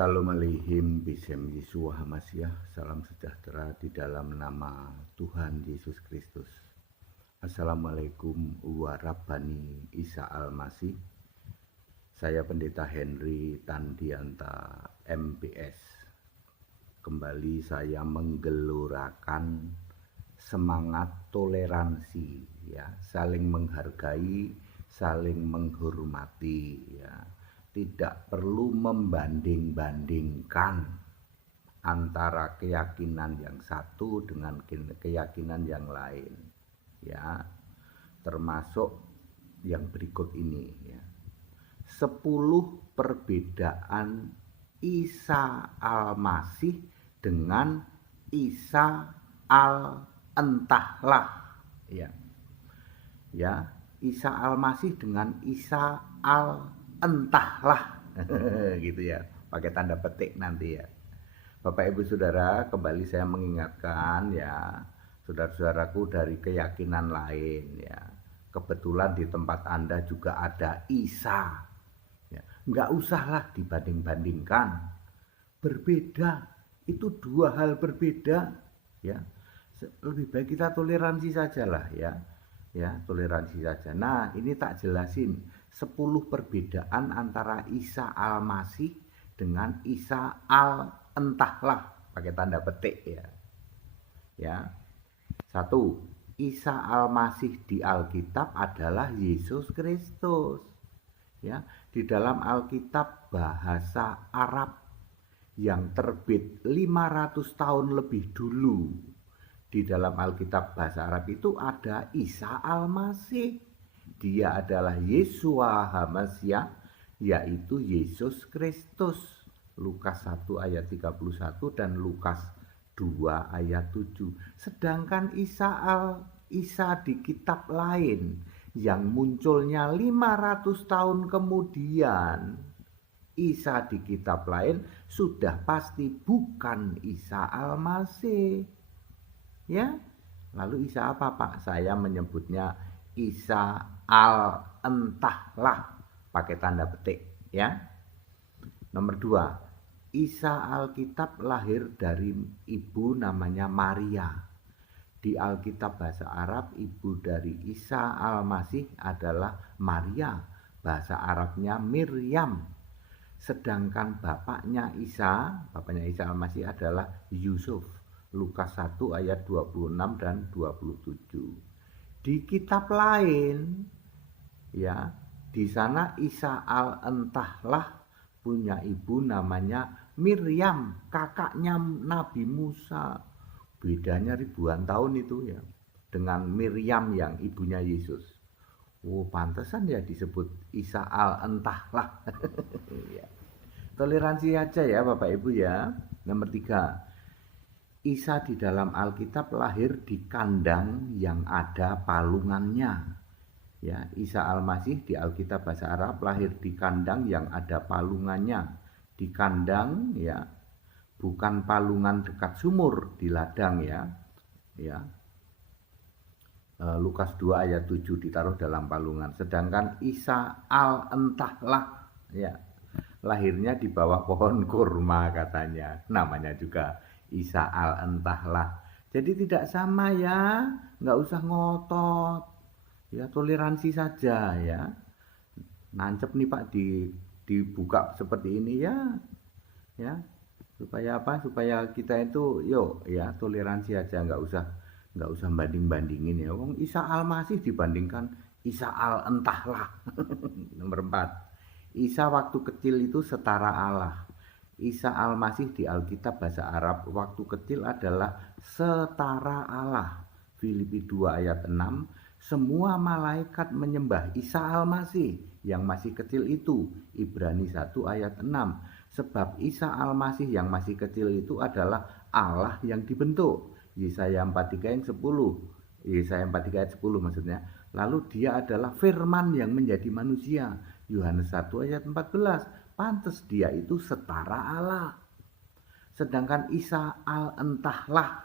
Shalom Aleichem, Bishem Yeshua HaMashiach, salam sejahtera di dalam nama Tuhan Yesus Kristus. Assalamualaikum warahmatullahi Isa Al-Masih. Saya Pendeta Henry Tandianta MPS. Kembali saya menggelorakan semangat toleransi, ya, saling menghargai, saling menghormati, ya. Tidak perlu membanding-bandingkan antara keyakinan yang satu dengan keyakinan yang lain, ya, termasuk yang berikut ini, ya. 10 perbedaan Isa Al-Masih dengan Isa Al-Entahlah, ya. Ya, Isa Al-Masih dengan Isa Al-Entahlah gitu ya, pakai tanda petik nanti ya. Bapak Ibu Saudara, kembali saya mengingatkan ya, saudara-saudaraku dari keyakinan lain ya. Kebetulan di tempat Anda juga ada Isa. Ya, enggak usahlah dibanding-bandingkan. Berbeda, itu dua hal berbeda ya. Lebih baik kita toleransi sajalah ya. Ya, toleransi saja. Nah, ini tak jelasin 10 perbedaan antara Isa Al-Masih dengan Isa Al-Entahlah, pakai tanda petik ya. Ya. 1. Isa Al-Masih di Alkitab adalah Yesus Kristus. Ya, di dalam Alkitab bahasa Arab yang terbit 500 tahun lebih dulu. Di dalam Alkitab bahasa Arab itu ada Isa Al-Masih. Dia adalah Yeshua HaMashiach, yaitu Yesus Kristus. Lukas 1 ayat 31 dan Lukas 2 ayat 7. Sedangkan Isa di kitab lain yang munculnya 500 tahun kemudian, Isa di kitab lain sudah pasti bukan Isa Al-Masih. Ya, lalu Isa apa Pak? Saya menyebutnya Isa Al-Entahlah, pakai tanda petik ya. Nomor 2, Isa Alkitab lahir dari ibu namanya Maria. Di Alkitab bahasa Arab ibu dari Isa Al-Masih adalah Maria, bahasa Arabnya Miriam. Sedangkan bapaknya Isa Al-Masih adalah Yusuf. Lukas 1 ayat 26 dan 27. Di kitab lain ya, di sana Isa Al-Entahlah punya ibu namanya Miriam, kakaknya Nabi Musa. Bedanya ribuan tahun itu ya, dengan Miriam yang ibunya Yesus. Oh, pantesan ya disebut Isa Al-Entahlah. Ya. Toleransi aja ya Bapak Ibu ya. Nomor 3, Isa di dalam Alkitab lahir di kandang yang ada palungannya. Ya, Isa Al-Masih di Alkitab bahasa Arab lahir di kandang yang ada palungannya. Di kandang ya, bukan palungan dekat sumur di ladang ya. Ya. Lukas 2 ayat 7 ditaruh dalam palungan. Sedangkan Isa Al-Entahlah ya, lahirnya di bawah pohon kurma katanya. Namanya juga Isa Al-Entahlah. Jadi tidak sama ya, nggak usah ngotot. Ya, toleransi saja ya. Nancep nih Pak dibuka seperti ini ya. Ya. Supaya apa? Supaya kita itu yuk ya, toleransi aja, nggak usah banding-bandingin ya. Wong Isa Al-Masih dibandingkan Isa Al-Entahlah. Nomor 4. Isa waktu kecil itu setara Allah. Isa Al-Masih di Alkitab bahasa Arab waktu kecil adalah setara Allah. Filipi 2 ayat 6, semua malaikat menyembah Isa Al-Masih yang masih kecil itu. Ibrani 1 ayat 6, sebab Isa Al-Masih yang masih kecil itu adalah Allah yang dibentuk. Yesaya 43 ayat 10. Yesaya 43 ayat 10 maksudnya. Lalu dia adalah firman yang menjadi manusia. Yohanes 1 ayat 14. Pantes dia itu setara Allah. Sedangkan Isa Al-Entahlah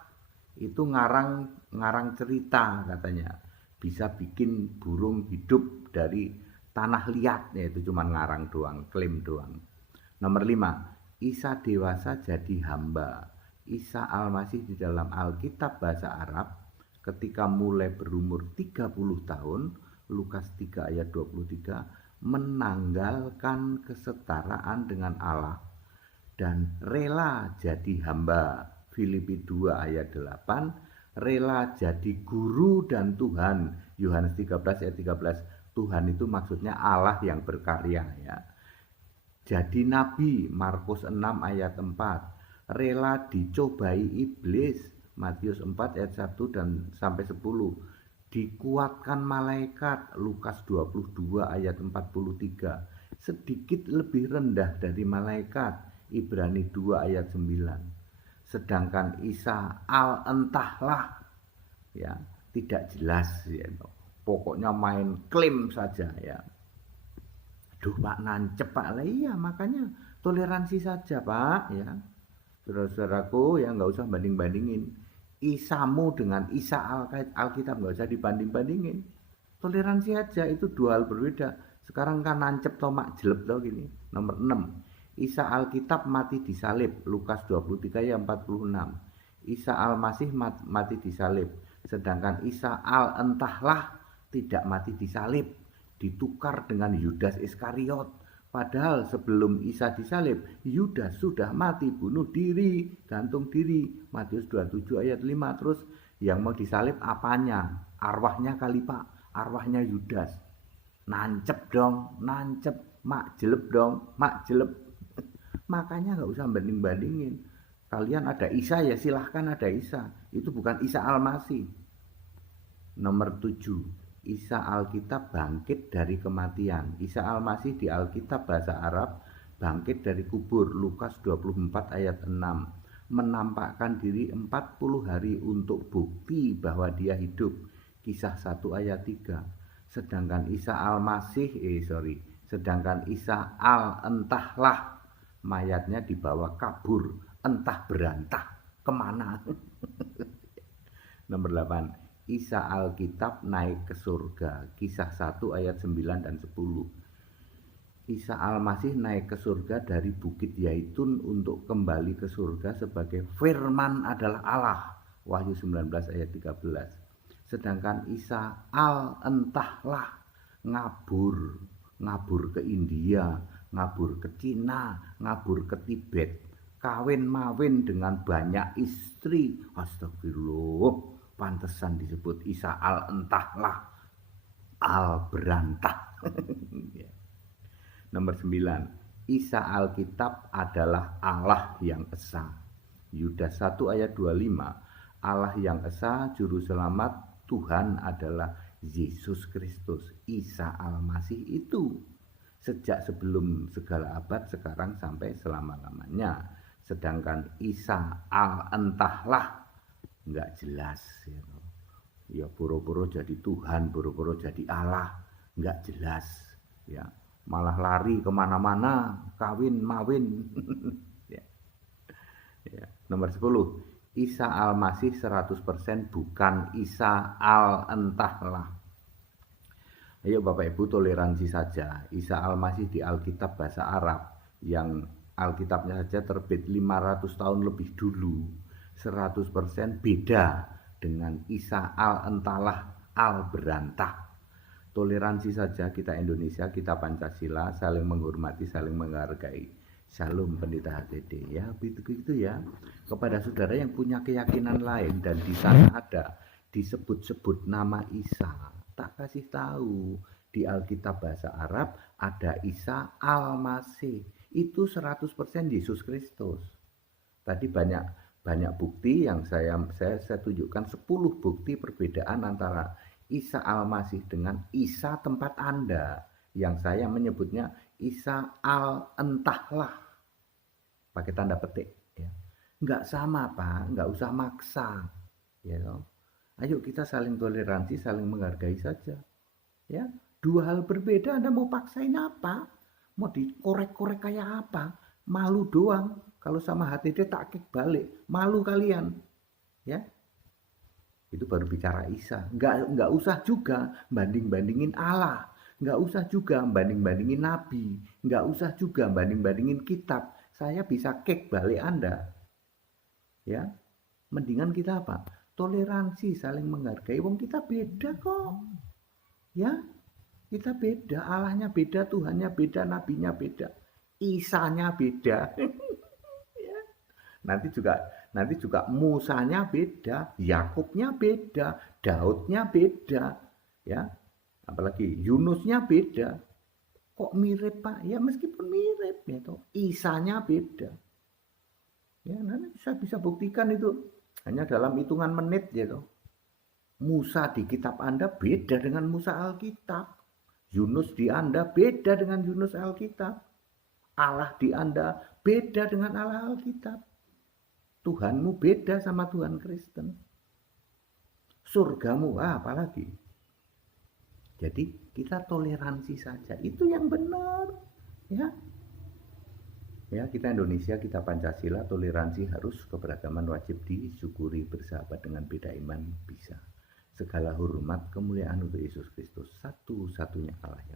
itu ngarang cerita katanya. Bisa bikin burung hidup dari tanah liat, yaitu cuma ngarang doang, klaim doang. Nomor 5, Isa dewasa jadi hamba. Isa Al-Masih di dalam Alkitab bahasa Arab ketika mulai berumur 30 tahun, Lukas 3 ayat 23, menanggalkan kesetaraan dengan Allah dan rela jadi hamba. Filipi 2 ayat 8, rela jadi guru dan Tuhan. Yohanes 13 ayat 13, Tuhan itu maksudnya Allah yang berkarya ya. Jadi nabi, Markus 6 ayat 4, rela dicobai iblis, Matius 4 ayat 1 dan sampai 10, dikuatkan malaikat, Lukas 22 ayat 43, sedikit lebih rendah dari malaikat, Ibrani 2 ayat 9. Sedangkan Isa entahlah ya, tidak jelas ya. Pokoknya main klaim saja ya. Duh Pak, nancep Pak lah, iya makanya toleransi saja Pak ya. Saudara-saudaraku ya, nggak usah banding-bandingin Isamu dengan Isa Alkitab, nggak usah dibanding-bandingin. Toleransi aja, itu dua hal berbeda. Sekarang kan nancep tomak jelek toh gini. Nomor 6, Isa Alkitab mati disalib, Lukas 23 ayat 46. Isa Al-Masih mati disalib, sedangkan Isa entahlah tidak mati disalib, ditukar dengan Yudas Iskariot. Padahal sebelum Isa disalib, Yudas sudah mati bunuh diri, gantung diri. Matius 27 ayat 5. Terus yang mau disalib apanya? Arwahnya kali Pak, arwahnya Yudas. Nancep dong, nancep, mak jelep dong, mak jelep. Makanya nggak usah banding-bandingin. Kalian ada Isa ya silahkan ada Isa. Itu bukan Isa Al-Masih. Nomor 7. Isa Alkitab bangkit dari kematian. Isa Al-Masih di Alkitab bahasa Arab bangkit dari kubur, Lukas 24 ayat 6. Menampakkan diri 40 hari untuk bukti bahwa dia hidup, Kisah 1 ayat 3. Sedangkan Isa Isa entahlah mayatnya dibawa kabur, entah berantah kemana. Nomor 8. Isa Alkitab naik ke surga, Kisah 1 ayat 9 dan 10. Isa Al-Masih naik ke surga dari Bukit Yaitun untuk kembali ke surga sebagai firman adalah Allah, Wahyu 19 ayat 13. Sedangkan Isa entahlah ngabur ke India, ngabur ke Cina, ngabur ke Tibet, kawin-mawin dengan banyak istri. Astagfirullah. Pantesan disebut Isa entahlah, berantah. Nomor 9. Isa Alkitab adalah Allah yang esa. Yudas 1 ayat 25. Allah yang esa, juru selamat Tuhan adalah Yesus Kristus, Isa Al-Masih itu. Sejak sebelum segala abad, sekarang sampai selama-lamanya. Sedangkan Isa entahlah nggak jelas ya, pura-pura jadi Tuhan, pura-pura jadi Allah, nggak jelas ya, malah lari kemana-mana, kawin mawin. Ya. Nomor 10. Isa Al-Masih 100% bukan Isa entahlah. Ayo Bapak Ibu toleransi saja. Isa Al-Masih di Alkitab bahasa Arab yang Alkitabnya saja terbit 500 tahun lebih dulu, 100% beda dengan Isa entahlah, berantah. Toleransi saja, kita Indonesia, kita Pancasila, saling menghormati, saling menghargai. Shalom Pendeta HTD ya, begitu ya. Kepada saudara yang punya keyakinan lain dan di sana ada disebut-sebut nama Isa, tak kasih tahu di Alkitab bahasa Arab ada Isa Al-Masih, itu 100% Yesus Kristus. Tadi banyak bukti yang saya tunjukkan, 10 bukti perbedaan antara Isa Al-Masih dengan Isa tempat Anda, yang saya menyebutnya Isa entahlah, pakai tanda petik ya. Nggak sama Pak, nggak usah maksa ya. Ayo kita saling toleransi, saling menghargai saja ya. Dua hal berbeda, Anda mau paksain apa? Mau dikorek-korek kayak apa? Malu doang. Kalau sama HTD tak kick balik, malu kalian, ya. Itu baru bicara Isa. Nggak usah juga banding-bandingin Allah, nggak usah juga banding-bandingin Nabi, nggak usah juga banding-bandingin kitab. saya bisa kick balik Anda. Ya, mendingan kita apa? Toleransi, saling menghargai. Wong kita beda kok. Ya, kita beda. Allahnya beda, Tuhannya beda, nabinya beda, Isanya beda. Ya. Nanti juga Musanya beda, Yakubnya beda, Daudnya beda, ya. Apalagi Yunusnya beda. Kok mirip Pak? Ya meskipun mirip ya toh. Isanya beda. Ya nanti saya bisa buktikan itu hanya dalam hitungan menit ya toh. Musa di kitab Anda beda dengan Musa Alkitab. Yunus di Anda beda dengan Yunus Alkitab. Allah di Anda beda dengan Allah Alkitab. Tuhanmu beda sama Tuhan Kristen. Surgamu apalagi. Jadi kita toleransi saja. Itu yang benar. Ya. Ya, kita Indonesia, kita Pancasila, toleransi harus, keberagaman wajib disyukuri, bersahabat dengan beda iman bisa. Segala hormat kemuliaan untuk Yesus Kristus, satu-satunya Allah yang